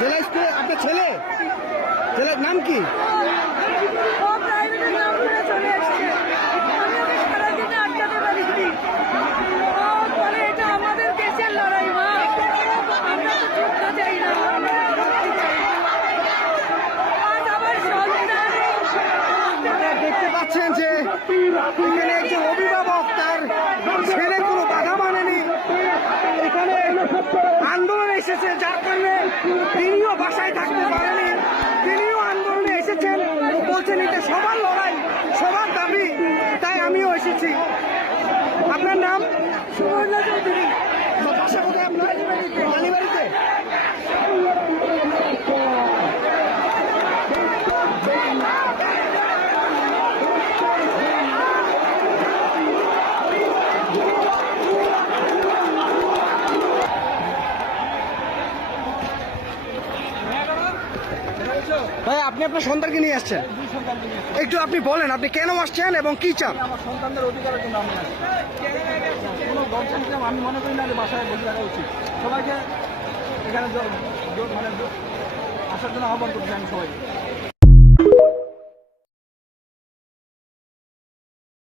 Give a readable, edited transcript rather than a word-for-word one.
জেলা স্কুলে আপনার ছেলে, ছেলের নাম কি? দেখতে পাচ্ছেন যে এখানে একজন অভিভাবক তার ছেলে কোনো বাধা মানেনি, এখানে আন্দোলন এসেছে, যার কারণে তিনিও বাসায় থাকতে পারেনি, তিনিও আন্দোলনে এসেছেন, বলছেন এটা সবার লড়াই, সবার দাবি, তাই আমিও এসেছি। আপনার নাম? সুবর্ণা চৌধুরী। বাসা কোথায় আপনার? কালীবাড়িতে। ভাই, আপনি আপনার সন্তানকে নিয়ে আসছেন, একটু আপনি বলেন আপনি কেন আসছেন এবং কি চান? আমার সন্তানদের অধিকারের জন্য আমি আসছি। কোনো দর্শন আমি মনে করি না যে বাসায় বসে থাকা উচিত। সবাইকে এখানে মানে আসার জন্য আহ্বান করছি আমি সবাইকে।